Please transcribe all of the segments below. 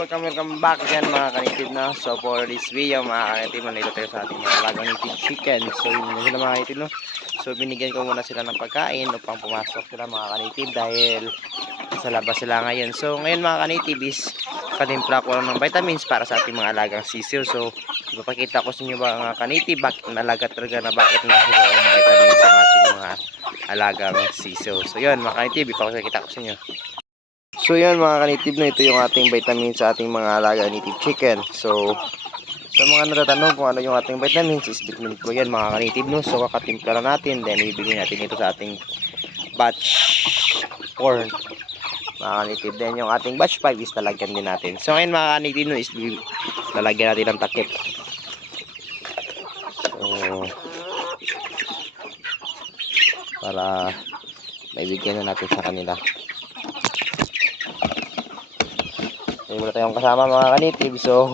welcome, welcome back dyan mga kanitib na. So for this video mga kanitib, nandito tayo sa ating mga lagang native chicken. So yun na sila mga kanitib no. So binigyan ko muna sila ng pagkain upang pumasok sila mga kanitib dahil sa labas sila ngayon. So ngayon mga kanitib is kanimpla ko ng vitamins para sa ating mga alagang sisiw. So ipapakita ko sa inyo mga kanitib bakit nalaga talaga na bakit na sila ang vitamins sa ating mga alagang sisiw. So yun mga kanitib, ipapakita ko sa inyo. So yan mga kanitib no, ito yung ating vitamin sa ating mga alaga native chicken. So sa mga natatanong kung ano yung ating vitamins is vitamin pro yan mga kanitib no. So kakatimpla na natin then ibigay natin ito sa ating batch corn mga kanitib. Then yung ating batch 5 is lalagyan din natin. So ngayon mga kanitib no is lalagyan natin ng takip. So para maibigyan na natin sa kanila. May wala tayong kasama mga kanitib. So,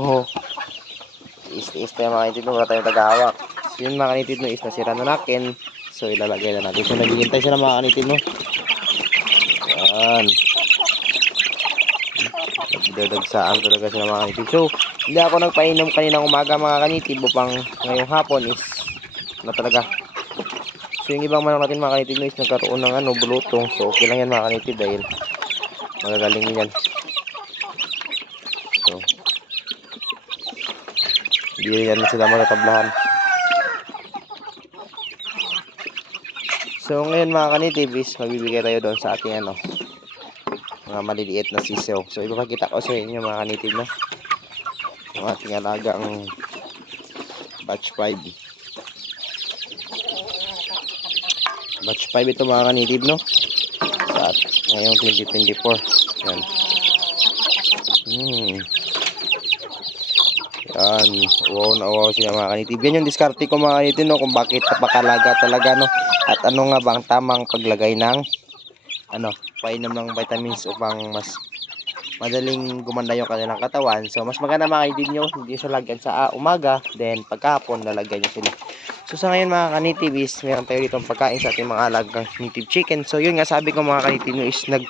is-is tayo mga kanitib. Wala tayong tagahawak. So, yun mga kanitib no, is nasira na nakin. So, ilalagay na natin. So, naghihintay sila mga kanitib no. Yan. Nagdadagsaan talaga sila mga kanitib. So, hindi ako nagpainom kaninang umaga mga kanitib upang ngayong hapon is na talaga. So, yung ibang manok natin mga kanitib no, is nagkaroon ng ano, bulutong. So, okay lang yan mga kanitib dahil magagaling yan. Hindi yan sila matatablahan. So, ngayon mga kanitibis, magbibigay tayo doon sa ating ano, mga maliliit na sisew. So, ipapakita ko sa inyo mga kanitib na yung ating alagang batch 5. Batch 5 ito mga kanitib, no? Sa ngayong 2024. Yan. Hmm. Yan. Wow na wow siya mga kanitib. Yan yung diskarte ko mga kanitib no, kung bakit napakalaga talaga no. At ano nga ba ang tamang paglagay ng ano, painom ng vitamins upang mas madaling gumanda yung kanilang katawan. So mas maganda mga kanitib nyo, hindi siya lagyan sa ah, umaga, then pagkahapon lalagyan nyo sila. So sa ngayon mga kanitib is meron tayo dito pagkain sa ating mga alagang native chicken. So yun nga sabi ko mga kanitib nyo is nag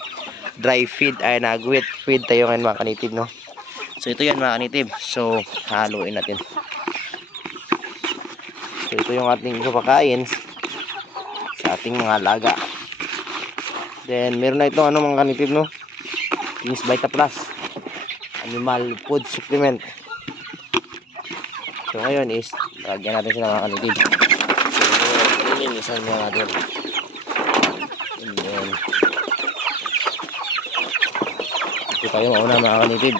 dry feed ay nag wet feed tayo ngayon mga kanitib no so ito yan mga kanitib so haluin natin. So ito yung ating papakain sa ating mga laga then meron na ito ano mga kanitib no? Kings Vita Plus animal food supplement. So ngayon is lagyan natin sila mga kanitib so linisan muna natin. And then Dito tayo mauna mga kanitib.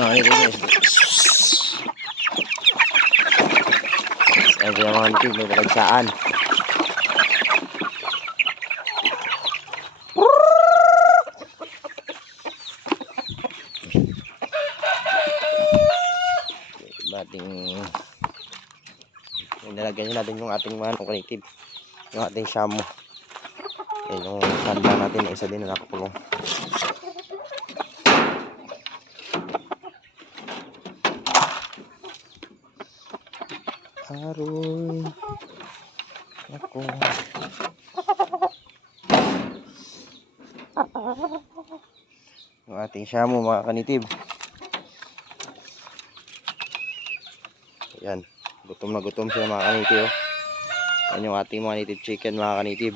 Mga kanitib. Ayan sila mga kanitib. May balagsaan. ating nilagyan natin yung ating mga native yung ating shamo yan yung sanda natin na isa din na nakakulong aroy ako yung ating shamo mga kanitib Yan. Gutom na gutom sila mga kanitib. Oh. Yan yung ating mga native chicken mga kanitib.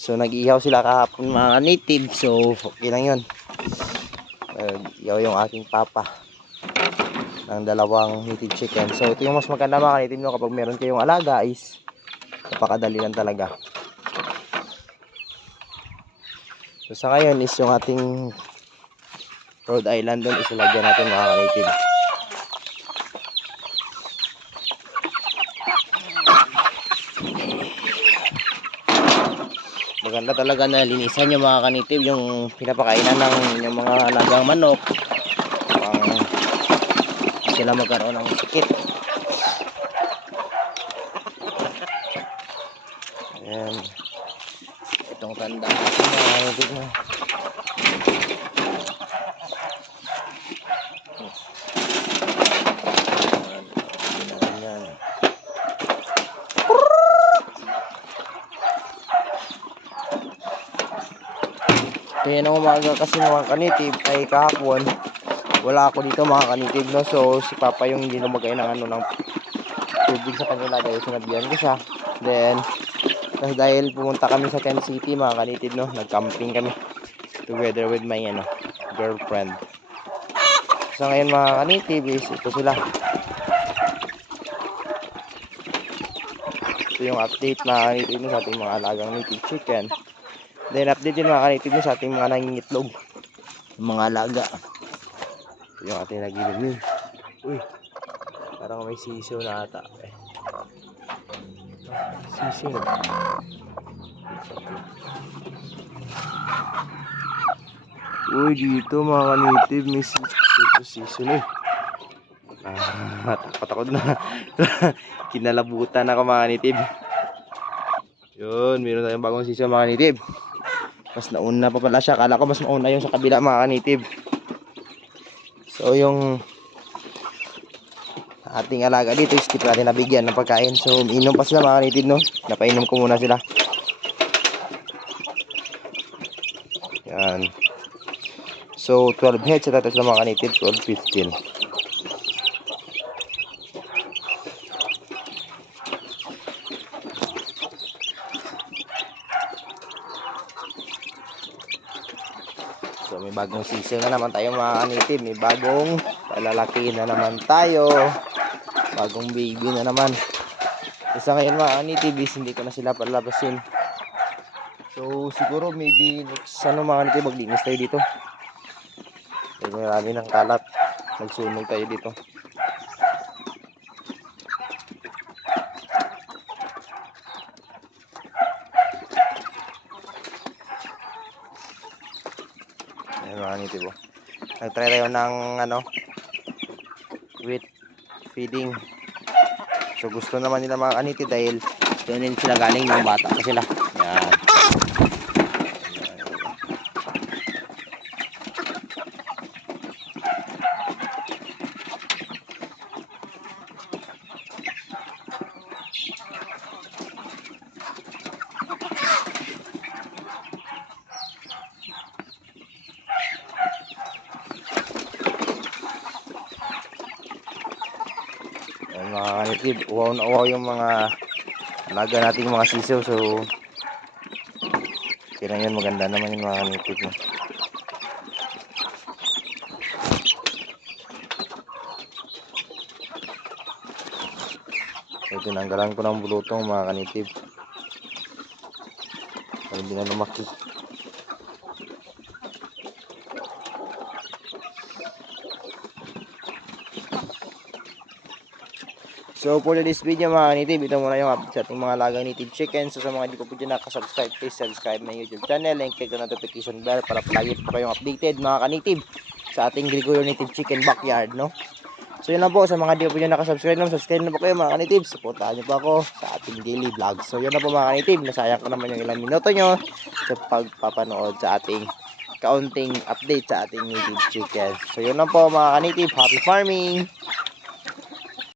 So nag-ihaw sila kahapon mga kanitib. So okay lang yun. Nag-ihaw yung aking papa ng dalawang native chicken. So ito yung mas maganda mga kanitib no, kapag meron kayong alaga is napakadali lang talaga. So sa ngayon is yung ating Rhode Island doon isilagyan natin mga kanitib. maganda talaga na linisan yung mga kanitib yung pinapakainan ng yung mga alagang manok sila magkaroon ng sikit. Ayan. Itong tanda. Malagod na. Kaya nung umaga kasi mga kanitib ay kahapon wala ako dito mga kanitib no. So si Papa yung hindi lumagay ng ano ng tubig sa kanila dahil sinabihan ko siya. Then tapos dahil pumunta kami sa Tent City mga kanitib no, nag-camping kami together with my ano, girlfriend. So ngayon mga kanitib is ito sila. Ito yung update na kanitib no, sa ating mga alagang native chicken. Then update din mga kanitib no, sa ating mga nangingitlog. Mga alaga. Yung ating nagilim Uy, parang may sisiw na ata. Eh. Sisiw. Uy, dito mga kanitib, may sisiw, sisiw na eh. Ah, patakot na. Kinalabutan ako mga kanitib. Yun, meron tayong bagong sisiw mga kanitib. Mas nauna pa pala siya. Kala ko mas mauna yung sa kabila mga kanitib. So yung ating alaga dito is di pa natin nabigyan ng pagkain. So inom pa sila mga kanitib no. Napainom ko muna sila. Yan. So 12 heads sa tatas ng mga kanitib. 12, 15. May bagong season na naman tayo mga kanitib. May bagong palalaki na naman tayo. Bagong baby na naman. Isa ngayon mga kanitib is hindi ko na sila palabasin. So siguro maybe next ano mga kanitib maglinis tayo dito. May marami ng kalat. Magsunog tayo dito. Ayan mga kanitib oh. Nagtry tayo ng ano wheat feeding. So gusto naman nila mga kaniti dahil doon din sila galing ng bata pa sila. Yan. Yan mga kanitib. Uwaw na uwaw yung mga alaga nating mga sisaw. So kaya yun maganda naman yung mga kanitib. No? So tinanggalan ko ng bulutong mga kanitib. Para hindi na lumaki. So for this video mga kanitib, ito muna yung update sa ating mga lagang native chicken. So sa mga hindi ko po dyan nakasubscribe, please subscribe my YouTube channel and click the notification bell para palagi po kayong updated mga kanitib sa ating Gregorio Native Chicken Backyard, no? So yun lang po, sa mga hindi po dyan nakasubscribe naman, subscribe na po kayo mga kanitib. Supportahan nyo po ako sa ating daily vlog. So yun na po mga kanitib, nasayang ko naman yung ilang minuto nyo sa pagpapanood sa ating kaunting update sa ating native chicken. So yun lang po mga kanitib, happy farming!